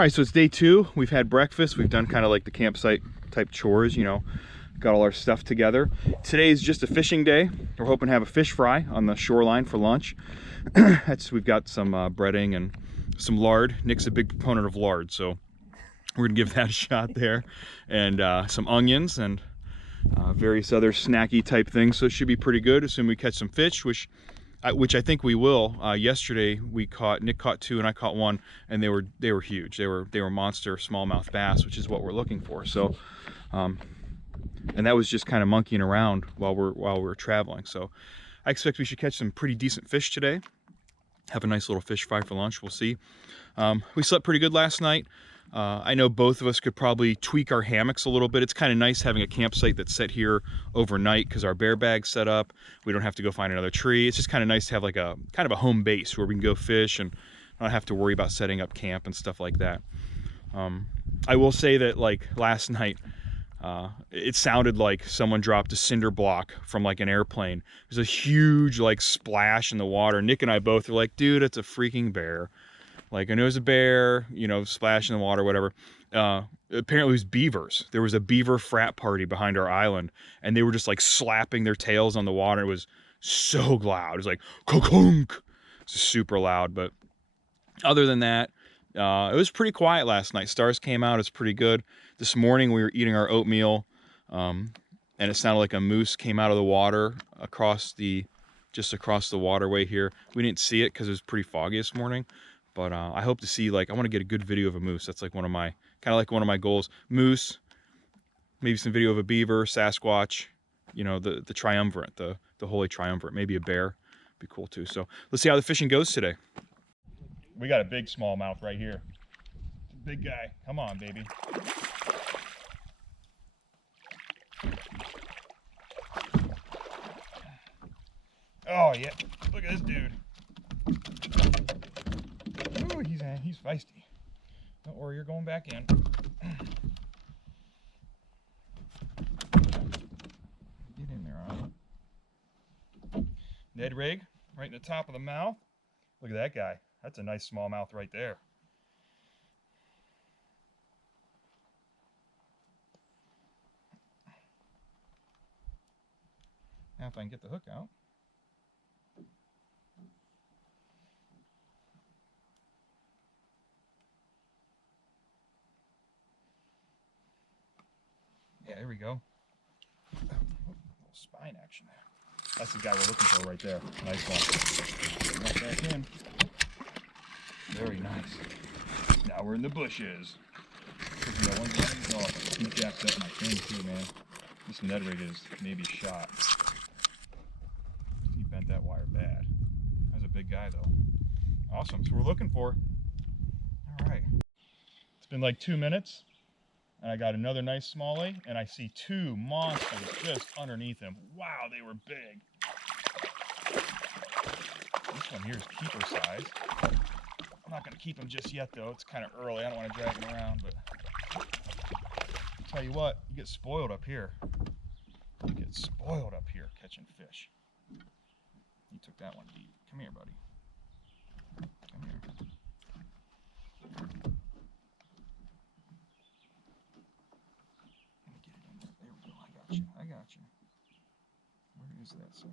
All right, so it's day 2. We've had breakfast. We've done kind of like the campsite type chores, you know, got all our stuff together. Today is just a fishing day. We're hoping to have a fish fry on the shoreline for lunch. We've got some breading and some lard. Nick's a big proponent of lard, so we're gonna give that a shot there. And some onions and various other snacky type things. So it should be pretty good, assuming we catch some fish, which I think we will. Yesterday Nick caught 2 and I caught 1, and they were huge. They were monster smallmouth bass, which is what we're looking for. So, and that was just kind of monkeying around while we're traveling. So, I expect we should catch some pretty decent fish today. Have a nice little fish fry for lunch. We'll see. We slept pretty good last night. I know both of us could probably tweak our hammocks a little bit. It's kind of nice having a campsite that's set here overnight because our bear bag's set up. We don't have to go find another tree. It's just kind of nice to have like a kind of a home base where we can go fish and not have to worry about setting up camp and stuff like that. I will say that like last night, it sounded like someone dropped a cinder block from like an airplane. There's a huge like splash in the water. Nick and I both were like, dude, it's a freaking bear. Like, I know it was a bear, you know, splash in the water, whatever. Apparently it was beavers. There was a beaver frat party behind our island, and they were just like slapping their tails on the water. It was so loud. It was like, kokunk. It's super loud. But other than that, it was pretty quiet last night. Stars came out. It's pretty good. This morning we were eating our oatmeal, and it sounded like a moose came out of the water just across the waterway here. We didn't see it because it was pretty foggy this morning. But I hope to see, like, I want to get a good video of a moose. That's like one of my goals. Moose, maybe some video of a beaver, Sasquatch, you know, the triumvirate, the holy triumvirate. Maybe a bear, be cool too. So let's see how the fishing goes today. We got a big smallmouth right here. Big guy. Come on, baby. Oh yeah, look at this dude. Ooh, he's feisty. Don't worry, you're going back in. Get in there, huh? Ned rig, right in the top of the mouth. Look at that guy. That's a nice smallmouth right there. Now if I can get the hook out. Yeah, there we go. Little spine action there. That's the guy we're looking for right there. Nice one. Right back in. Very nice. Now we're in the bushes. He jacked up my thing too, man. This Ned rig is maybe shot. He bent that wire bad. That was a big guy though. Awesome. So we're looking for. All right. It's been like 2 minutes. And I got another nice smallie, and I see 2 monsters just underneath him. Wow, they were big. This one here is keeper size. I'm not going to keep him just yet, though. It's kind of early. I don't want to drag him around, but I'll tell you what, you get spoiled up here. You get spoiled up here catching fish. You took that one deep. Come here, buddy. Come here. I got you. Where is that sucker?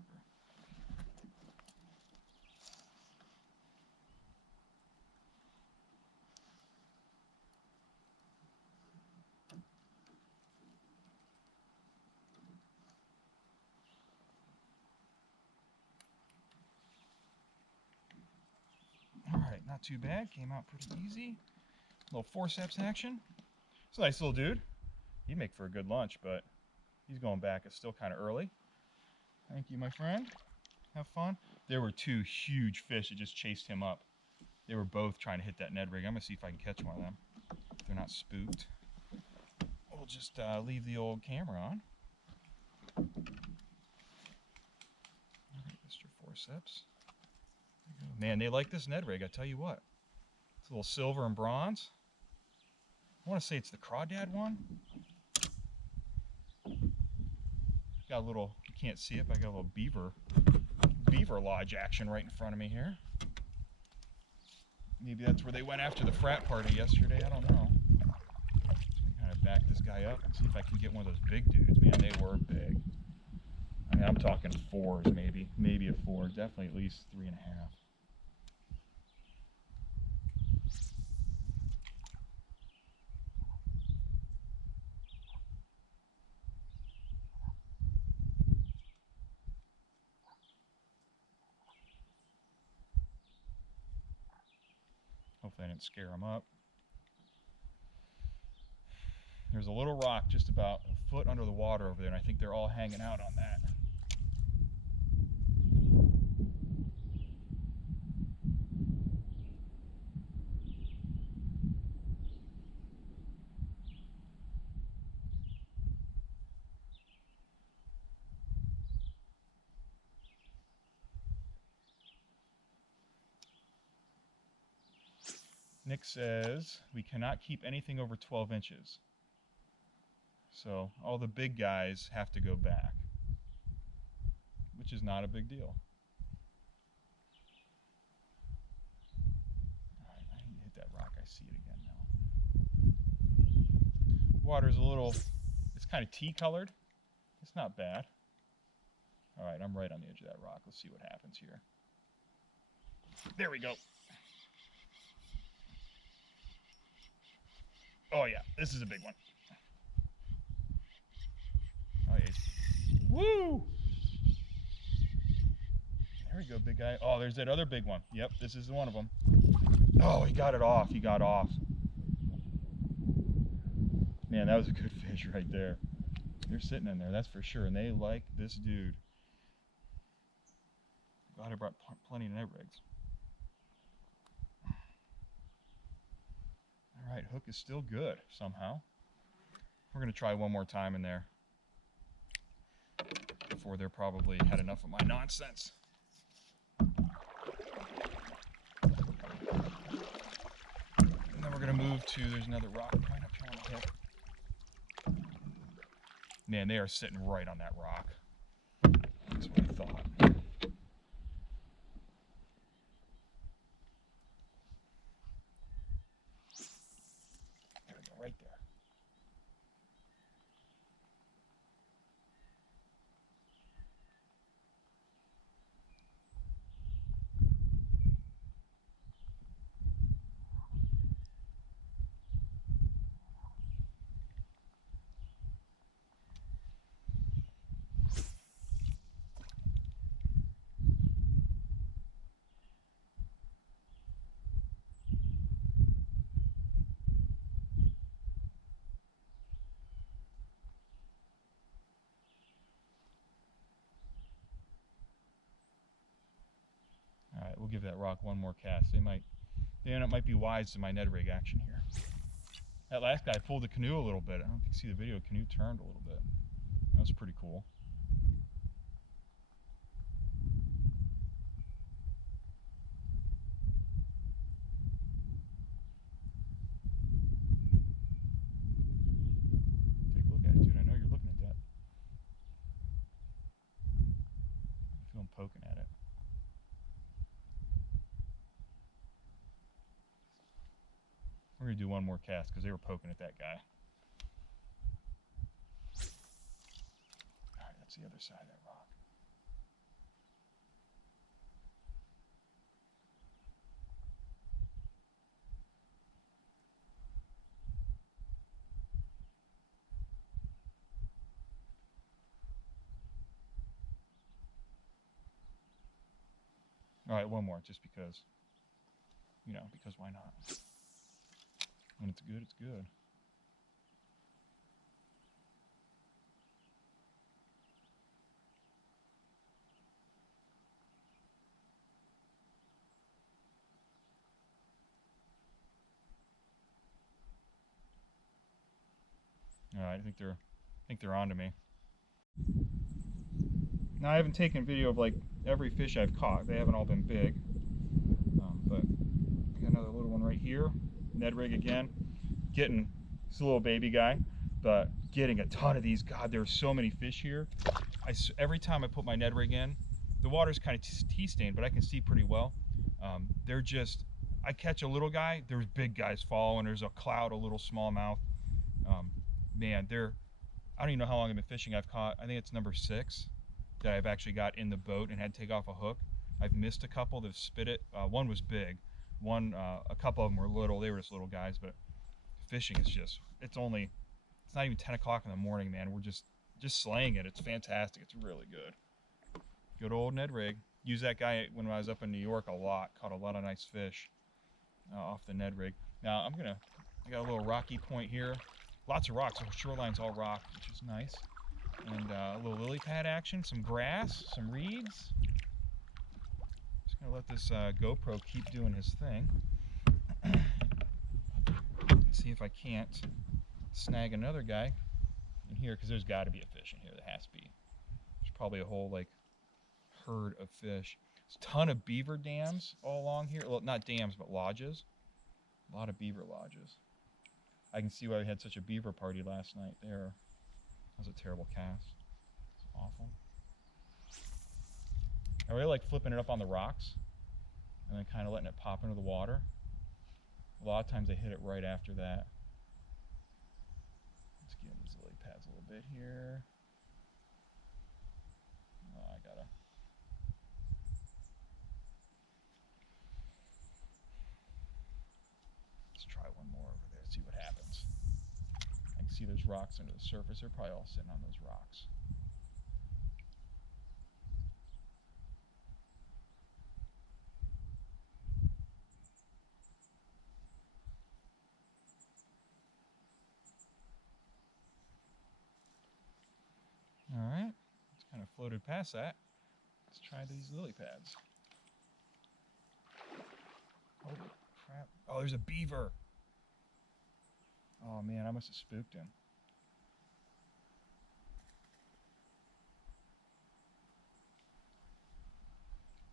All right, not too bad. Came out pretty easy. A little forceps action. It's a nice little dude. He'd make for a good lunch, but he's going back. It's still kind of early. Thank you, my friend. Have fun. There were 2 huge fish that just chased him up. They were both trying to hit that Ned rig. I'm going to see if I can catch one of them. If they're not spooked. We'll just leave the old camera on. All right, Mr. Forceps. Man, they like this Ned rig, I tell you what. It's a little silver and bronze. I want to say it's the Crawdad one. Got a little, you can't see it, but I got a little beaver lodge action right in front of me here. Maybe that's where they went after the frat party yesterday. I don't know. Kind of back this guy up and see if I can get one of those big dudes. Man, they were big. I mean, I'm talking 4s, maybe a 4, definitely at least 3.5. Hopefully I didn't scare them up. There's a little rock just about a foot under the water over there, and I think they're all hanging out on that. Nick says we cannot keep anything over 12 inches. So all the big guys have to go back, which is not a big deal. All right, I need to hit that rock. I see it again now. Water's a little, it's kind of tea colored. It's not bad. All right, I'm right on the edge of that rock. Let's see what happens here. There we go. Oh yeah, this is a big one. Oh yeah. Woo! There we go, big guy. Oh, there's that other big one. Yep, this is one of them. Oh, he got it off. He got off. Man, that was a good fish right there. They're sitting in there, that's for sure. And they like this dude. Glad I brought plenty of net rigs. All right, hook is still good somehow. We're going to try one more time in there before they're probably had enough of my nonsense. And then we're going to move to, there's another rock right up here on the hip. Man, they are sitting right on that rock. That's what I thought. Right there. All right, we'll give that rock one more cast. They might be wise to my Ned rig action here. That last guy pulled the canoe a little bit. I don't know if you can see the video. Canoe turned a little bit. That was pretty cool. Take a look at it, dude. I know you're looking at that. I feel him poking at it. We're going to do one more cast because they were poking at that guy. All right, that's the other side of that rock. All right, one more, just because, you know, because why not? When it's good, it's good. All right, I think they're onto me. Now I haven't taken video of like every fish I've caught. They haven't all been big, but I got another little one right here. Ned rig again. Getting this little baby guy, but getting a ton of these. God, there are so many fish here. Every time I put my Ned rig in, the water's kind of tea stained, but I can see pretty well. They're just I catch a little guy, there's big guys following. There's a cloud of little smallmouth. Man, I don't even know how long I've been fishing. I've caught, I think it's number 6 that I've actually got in the boat and had to take off a hook. I've missed a couple that have spit it. One was big. A couple of them were little. They were just little guys, but fishing is just, it's not even 10 o'clock in the morning, man. We're just slaying it. It's fantastic. It's really good. Good old Ned rig. Used that guy when I was up in New York a lot. Caught a lot of nice fish off the Ned rig. Now I got a little rocky point here. Lots of rocks. The shoreline's all rock, which is nice. And a little lily pad action, some grass, some reeds. Just gonna let this GoPro keep doing his thing. See if I can't snag another guy in here, because there's got to be a fish in here. There has to be. There's probably a whole like herd of fish. There's a ton of beaver dams all along here. Well, not dams, but lodges. A lot of beaver lodges. I can see why we had such a beaver party last night there. That was a terrible cast. It's awful. I really like flipping it up on the rocks and then kind of letting it pop into the water. A lot of times I hit it right after that. Let's get in these lily pads a little bit here. Oh, let's try one more over there, see what happens. I can see there's rocks under the surface. They're probably all sitting on those rocks. All right, it's kind of floated past that. Let's try these lily pads. Holy crap. Oh, there's a beaver. Oh man, I must have spooked him.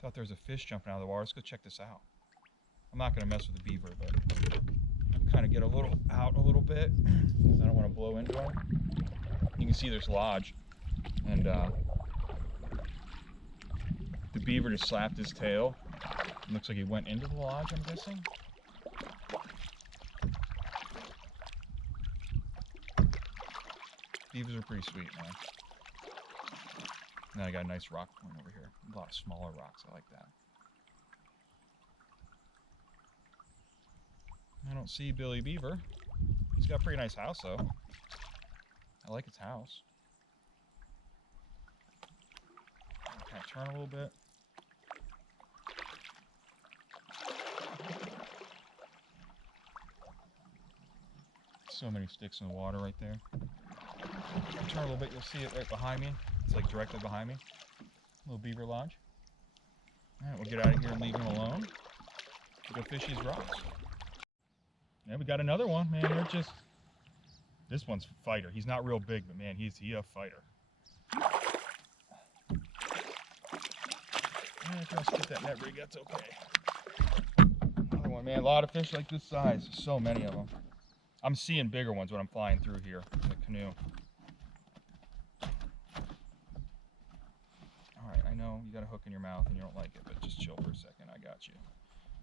Thought there was a fish jumping out of the water. Let's go check this out. I'm not going to mess with the beaver, but kind of get a little bit because I don't want to blow into him. You can see there's lodge, and the beaver just slapped his tail. It looks like he went into the lodge, I'm guessing. Beavers are pretty sweet, man. Now I got a nice rock point over here. A lot of smaller rocks. I like that. I don't see Billy Beaver. He's got a pretty nice house, though. I like his house. Kind of turn a little bit. So many sticks in the water right there. Turn a little bit, you'll see it right behind me. It's like directly behind me. Little beaver lodge. Alright, we'll get out of here and leave him alone. Go fish these rocks. Yeah, we got another one, man. They're just... This one's a fighter. He's not real big, but man, he's a fighter. And if you want to skip that net rig, that's okay. Another one, man. A lot of fish like this size. So many of them. I'm seeing bigger ones when I'm flying through here in the canoe. Alright, I know you got a hook in your mouth and you don't like it, but just chill for a second. I got you.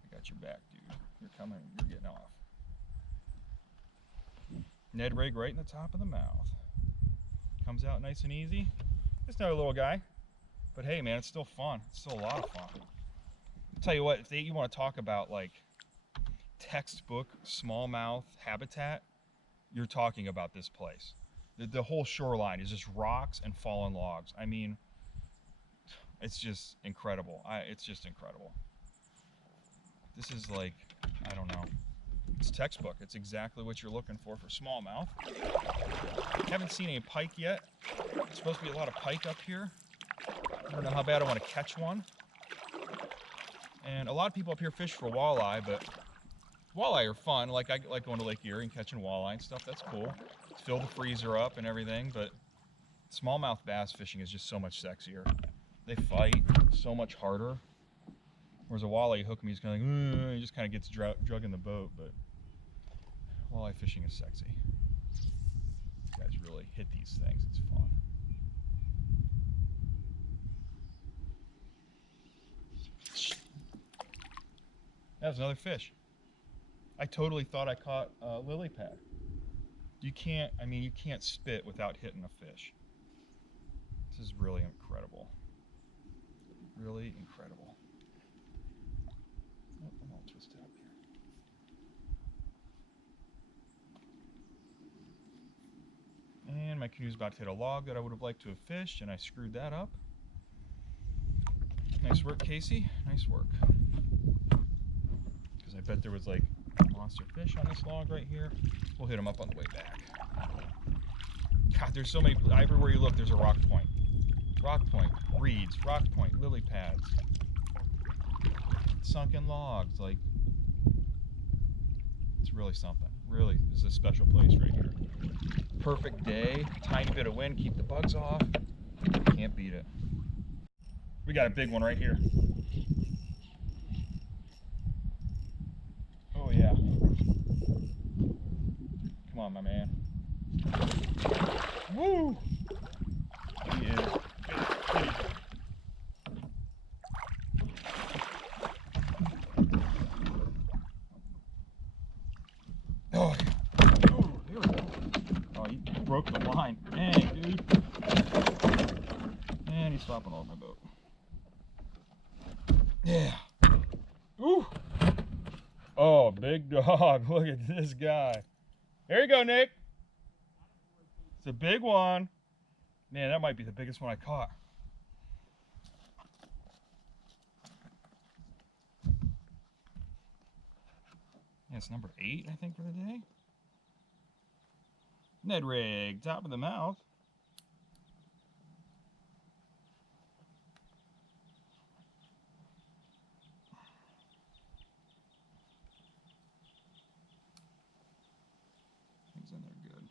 I got your back, dude. You're coming. You're getting off. Ned rig right in the top of the mouth. Comes out nice and easy. It's not a little guy, but hey, man, it's still fun. It's still a lot of fun. I'll tell you what, if you want to talk about like textbook smallmouth habitat, you're talking about this place. The whole shoreline is just rocks and fallen logs. I mean, it's just incredible. It's just incredible. This is like, I don't know. It's textbook. It's exactly what you're looking for smallmouth. Haven't seen any pike yet. There's supposed to be a lot of pike up here. I don't know how bad I want to catch one. And a lot of people up here fish for walleye, but walleye are fun. Like I like going to Lake Erie and catching walleye and stuff. That's cool. Fill the freezer up and everything, but smallmouth bass fishing is just so much sexier. They fight so much harder. Whereas a walleye, you hook him, he's kind of like, he just kind of gets drug in the boat, but walleye fishing is sexy. These guys really hit these things. It's fun. That was another fish. I totally thought I caught a lily pad. You can't, I mean, you can't spit without hitting a fish. This is really incredible. Really incredible. Oh, I'm all twisted up here. And my canoe's about to hit a log that I would have liked to have fished, and I screwed that up. Nice work, Casey. Nice work. Because I bet there was like monster fish on this log right here. We'll hit them up on the way back. God, there's so many, everywhere you look, there's a rock point. Rock point, reeds, rock point, lily pads, sunken logs, like, it's really something. Really, this is a special place right here. Perfect day, tiny bit of wind, keep the bugs off. Can't beat it. We got a big one right here. Oh yeah. Come on, my man. Woo! He is. Oh, ooh, there we go. Oh, he broke the line. Dang, dude. And he's flopping all over my boat. Yeah. Ooh. Oh, big dog. Look at this guy. There you go, Nick. It's a big one. Man, that might be the biggest one I caught. Yeah, it's number 8, I think, for the day. Ned rig, top of the mouth. Things in there good.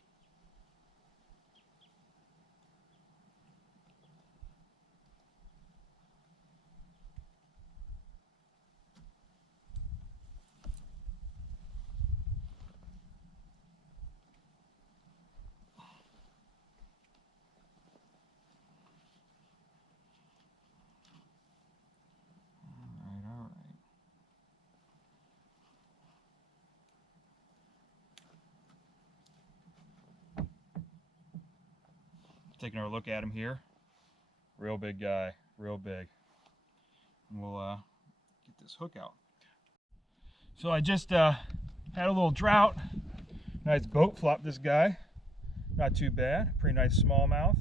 All right. Taking our look at him here. Real big guy, real big. And we'll get this hook out. So I just had a little drought. Nice boat flop this guy. Not too bad, pretty nice smallmouth.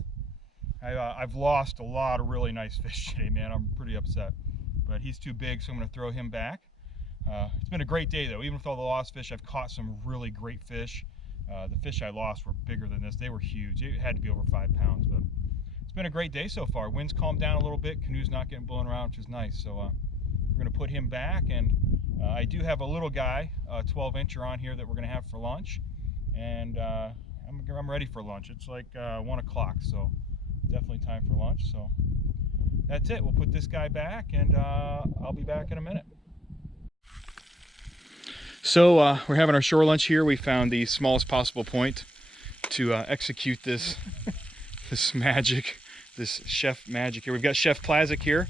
I've lost a lot of really nice fish today, man. I'm pretty upset. But he's too big, so I'm gonna throw him back. It's been a great day though. Even with all the lost fish, I've caught some really great fish. The fish I lost were bigger than this. They were huge. It had to be over 5 pounds, but it's been a great day so far. Wind's calmed down a little bit. Canoe's not getting blown around, which is nice. So we're gonna put him back, and I do have a little guy, a 12-incher on here that we're gonna have for lunch. And I'm ready for lunch. It's like 1 o'clock, so definitely time for lunch. So that's it. We'll put this guy back, and I'll be back in a minute. So we're having our shore lunch here. We found the smallest possible point to execute this this magic, this chef magic here. We've got Chef Plazik here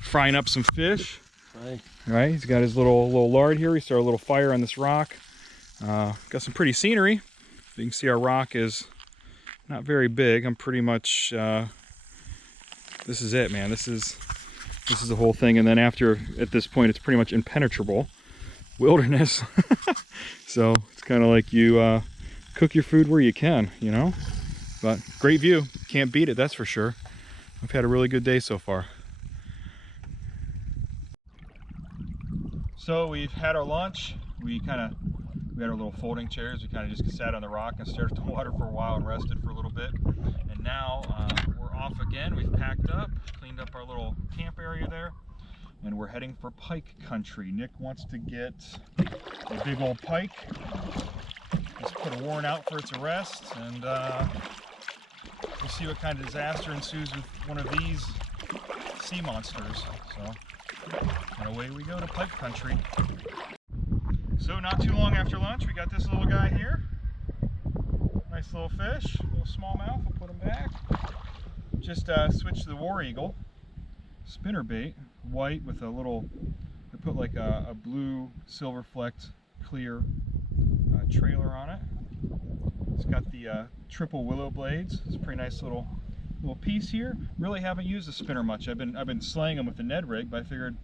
frying up some fish. Right. Right. He's got his little lard here. We started a little fire on this rock. Got some pretty scenery. You can see our rock is not very big. I'm pretty much this is it, man. This is the whole thing. And then after, at this point, it's pretty much impenetrable wilderness. So it's kind of like you cook your food where you can, you know. But great view. Can't beat it, that's for sure. I've had a really good day so far. So we've had our lunch. We had our little folding chairs. We kind of just sat on the rock and stared at the water for a while and rested for a little bit. And now we're off again. We've packed up, cleaned up our little camp area there, and we're heading for pike country. Nick wants to get a big old pike. Just put a warrant out for its arrest, and we'll see what kind of disaster ensues with one of these sea monsters. So, and away we go to pike country. So not too long after lunch, we got this little guy here. Nice little fish, little smallmouth. We'll put him back. Just switched to the War Eagle spinnerbait, white with a little I put like a blue silver flecked clear trailer on it. It's got the triple willow blades. It's a pretty nice little piece here. Really haven't used the spinner much. I've been slaying them with the Ned rig, but I figured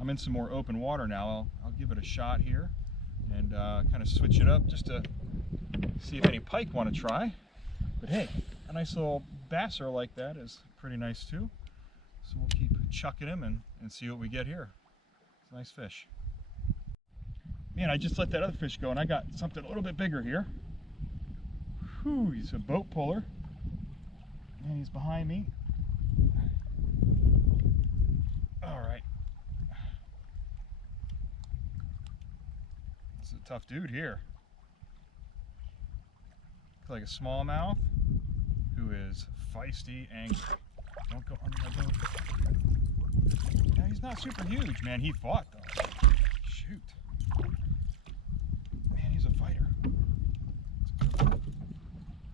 I'm in some more open water now. I'll give it a shot here and kind of switch it up just to see if any pike want to try. But hey, a nice little basser like that is pretty nice too. So we'll keep chucking him and see what we get here. It's a nice fish. Man, I just let that other fish go and I got something a little bit bigger here. Whew, he's a boat puller. And he's behind me. All right. This is a tough dude here. Looks like a smallmouth who is feisty, angry. Don't go under my boat. Yeah, he's not super huge, man. He fought though. Shoot. Man, he's a fighter.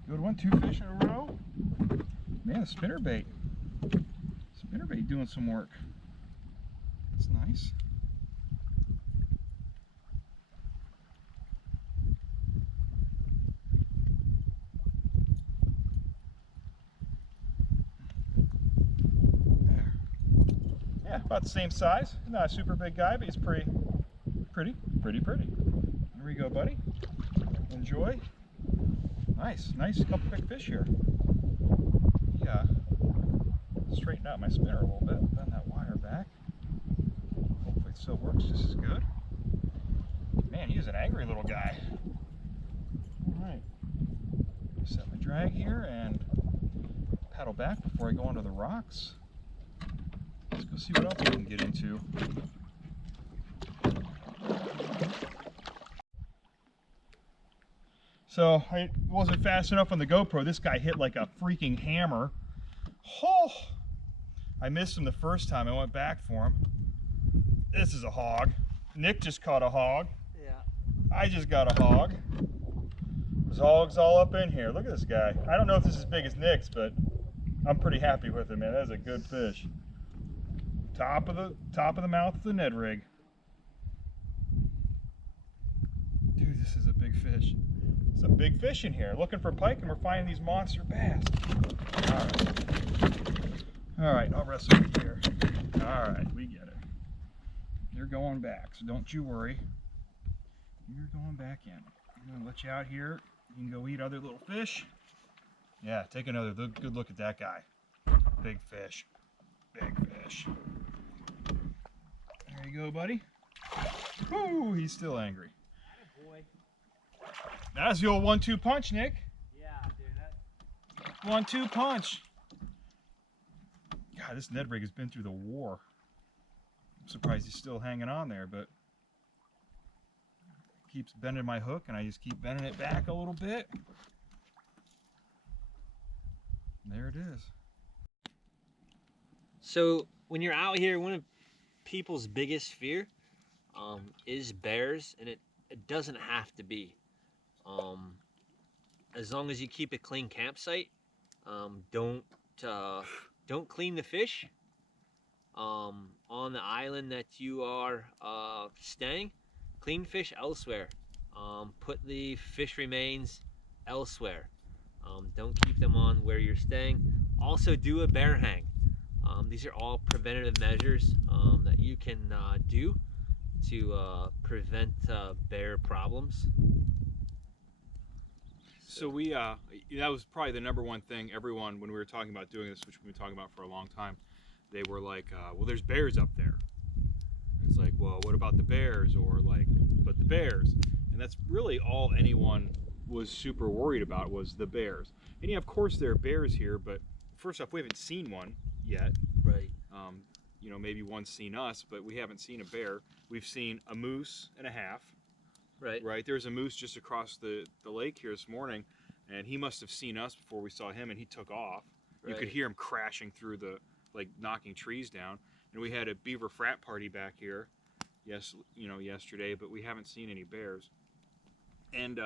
Good one, 2 fish in a row. Man, the spinnerbait. Spinnerbait doing some work. That's nice. There. Yeah, about the same size. Not a super big guy, but he's pretty. There we go, buddy. Enjoy. Nice couple big fish here. Yeah. Straighten out my spinner a little bit, bend that wire back. Hopefully it still works just as good. Man, he's an angry little guy. Alright. Set my drag here and paddle back before I go onto the rocks. Let's go see what else we can get into. So I wasn't fast enough on the GoPro. This guy hit like a freaking hammer. Oh! I missed him the first time. I went back for him. This is a hog. Nick just caught a hog. Yeah. I just got a hog. There's hogs all up in here. Look at this guy. I don't know if this is as big as Nick's, but I'm pretty happy with it, man. That's a good fish. Top of the mouth of the Ned rig. Dude, this is a big fish. Some big fish in here. Looking for pike, and we're finding these monster bass. All right, I'll wrestle you here. All right, we get it. You're going back, so don't you worry. You're going back in. I'm gonna let you out here. You can go eat other little fish. Yeah, take another good look at that guy. Big fish. Big fish. There you go, buddy. Woo, he's still angry. Boy. That's the old 1-2 punch, Nick. Yeah, dude. 1-2 punch. God, this Ned rig has been through the war. I'm surprised he's still hanging on there, but keeps bending my hook, and I just keep bending it back a little bit. And there it is. So when you're out here, one of people's biggest fear is bears, and it doesn't have to be. As long as you keep a clean campsite, don't clean the fish on the island that you are staying. Clean fish elsewhere. Put the fish remains elsewhere. Don't keep them on where you're staying. Also, do a bear hang. These are all preventative measures that you can do to prevent bear problems. So we, that was probably the #1 thing everyone, when we were talking about doing this, which we've been talking about for a long time, they were like, well, there's bears up there. It's like, well, what about the bears? Or like, but the bears. And that's really all anyone was super worried about, was the bears. And yeah, of course there are bears here, but first off, we haven't seen one yet. Right. You know, maybe one's seen us, but we haven't seen a bear. We've seen a moose and a half. Right. Right. There's a moose just across the lake here this morning, and he must have seen us before we saw him, and he took off. Right. You could hear him crashing through the, like, knocking trees down. And we had a beaver frat party back here, yesterday, but we haven't seen any bears. And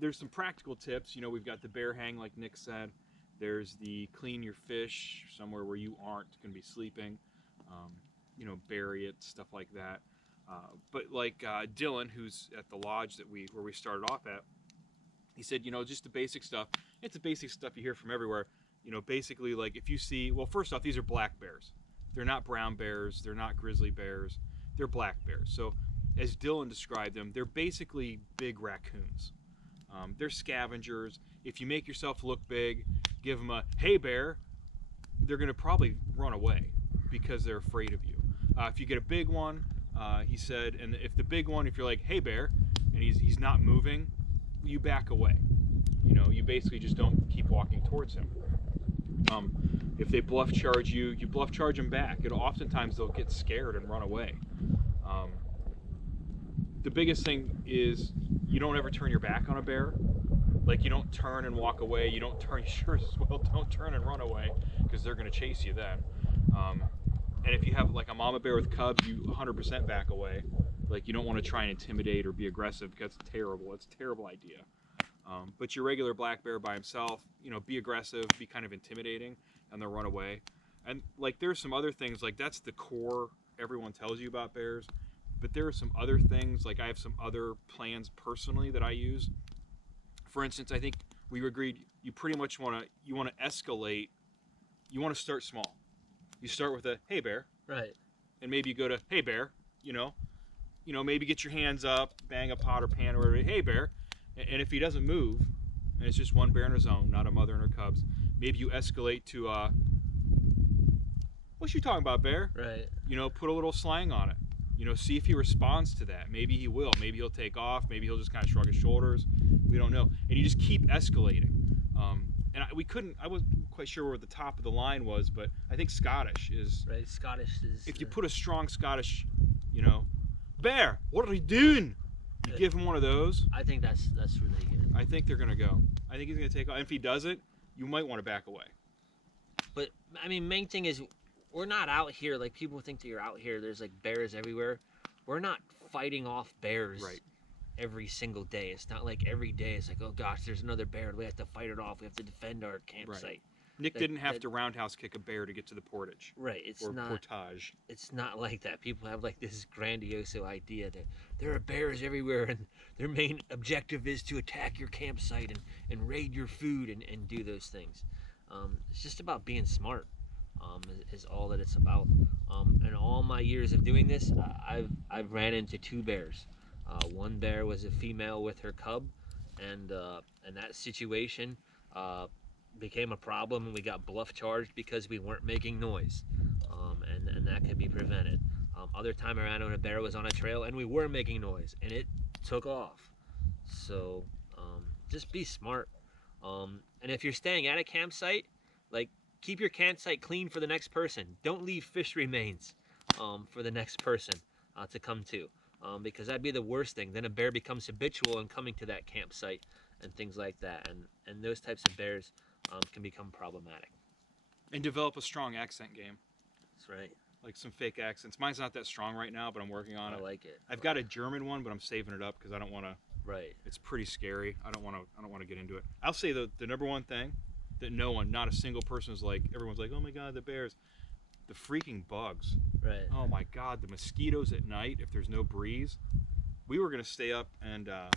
there's some practical tips. You know, we've got the bear hang, like Nick said. There's the clean your fish somewhere where you aren't going to be sleeping. You know, bury it, stuff like that. But like Dylan, who's at the lodge where we started off at, he said, just the basic stuff. It's the basic stuff you hear from everywhere. Basically, like if you see, well, first off, these are black bears. They're not brown bears. They're not grizzly bears. They're black bears. So, as Dylan described them, they're basically big raccoons. They're scavengers. If you make yourself look big, give them a "hey bear," they're going to probably run away because they're afraid of you. If you get a big one, he said, and if the big one, if you're like "hey bear," and he's not moving, you back away. You basically just don't keep walking towards him. If they bluff charge you, you bluff charge them back. Oftentimes they'll get scared and run away. The biggest thing is you don't ever turn your back on a bear. Like you don't turn and walk away. You don't turn, sure as well don't turn and run away because they're going to chase you then. And if you have like a mama bear with cubs, you 100% back away. Like you don't want to try and intimidate or be aggressive because it's terrible. It's a terrible idea. But your regular black bear by himself, be aggressive, be kind of intimidating, and they'll run away. And like there's some other things, like that's the core everyone tells you about bears. But there are some other things, like I have some other plans personally that I use. For instance, I think we agreed you pretty much want to escalate. You want to start small. You start with a "hey bear," Right. and maybe you go to "hey bear," maybe get your hands up, bang a pot or pan or whatever, "hey bear," and if he doesn't move, and it's just one bear in his own, not a mother and her cubs, maybe you escalate to "what you talking about, bear?" Right. Put a little slang on it. See if he responds to that. Maybe he will. Maybe he'll take off. Maybe he'll just kind of shrug his shoulders. We don't know. And you just keep escalating. I wasn't quite sure where the top of the line was, but I think Scottish is. Right. Scottish is. If you put a strong Scottish, "bear, what are you doing?" You give him one of those. I think that's really good. I think they're gonna go. I think he's gonna take off. And if he does it, you might want to back away. But I mean, main thing is, we're not out here like people think that you're out here. There's like bears everywhere. We're not fighting off bears every single day. It's not like every day it's like, oh gosh, there's another bear. We have to fight it off. We have to defend our campsite. Right. Nick didn't have to roundhouse kick a bear to get to the portage. Right. It's not portage. It's not like that. People have like this grandiose idea that there are bears everywhere and their main objective is to attack your campsite and raid your food and do those things. It's just about being smart. Is all that it's about. In all my years of doing this, I've ran into 2 bears. One bear was a female with her cub, and that situation became a problem, and we got bluff charged because we weren't making noise, and that could be prevented. Other time I ran into a bear was on a trail, and we were making noise, and it took off. So just be smart. And if you're staying at a campsite, like, keep your campsite clean for the next person. Don't leave fish remains for the next person to come to, because that'd be the worst thing. Then a bear becomes habitual in coming to that campsite and things like that, and those types of bears can become problematic. And develop a strong accent game. That's right. Like some fake accents. Mine's not that strong right now, but I'm working on it. I like it. I've got a German one, but I'm saving it up because I don't want to. Right. It's pretty scary. I don't want to get into it. I'll say the number one thing that not a single person is like, everyone's like, oh my God, the bears. The freaking bugs. Right. Oh my God, the mosquitoes at night if there's no breeze. We were going to stay up and I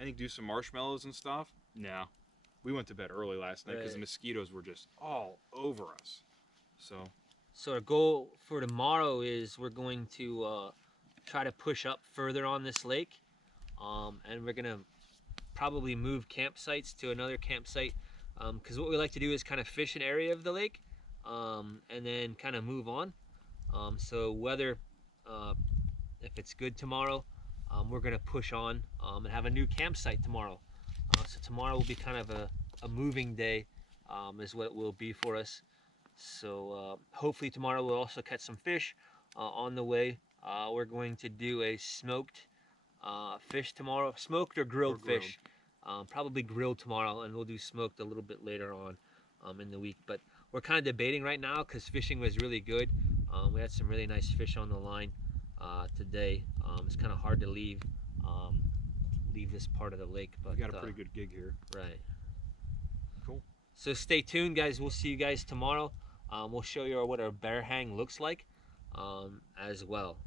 think do some marshmallows and stuff. No. We went to bed early last night because the mosquitoes were just all over us. So our goal for tomorrow is we're going to try to push up further on this lake. And we're going to probably move campsites to another campsite. Because what we like to do is kind of fish an area of the lake and then kind of move on. So weather, if it's good tomorrow, we're going to push on and have a new campsite tomorrow. So tomorrow will be kind of a moving day is what it will be for us. So hopefully tomorrow we'll also catch some fish on the way. We're going to do a smoked fish tomorrow, smoked or grilled fish. Probably grilled tomorrow, and we'll do smoked a little bit later on in the week. But we're kind of debating right now because fishing was really good. We had some really nice fish on the line today. It's kind of hard to leave this part of the lake, but we got a pretty good gig here. Right. Cool. So stay tuned, guys. We'll see you guys tomorrow. We'll show you what our bear hang looks like as well.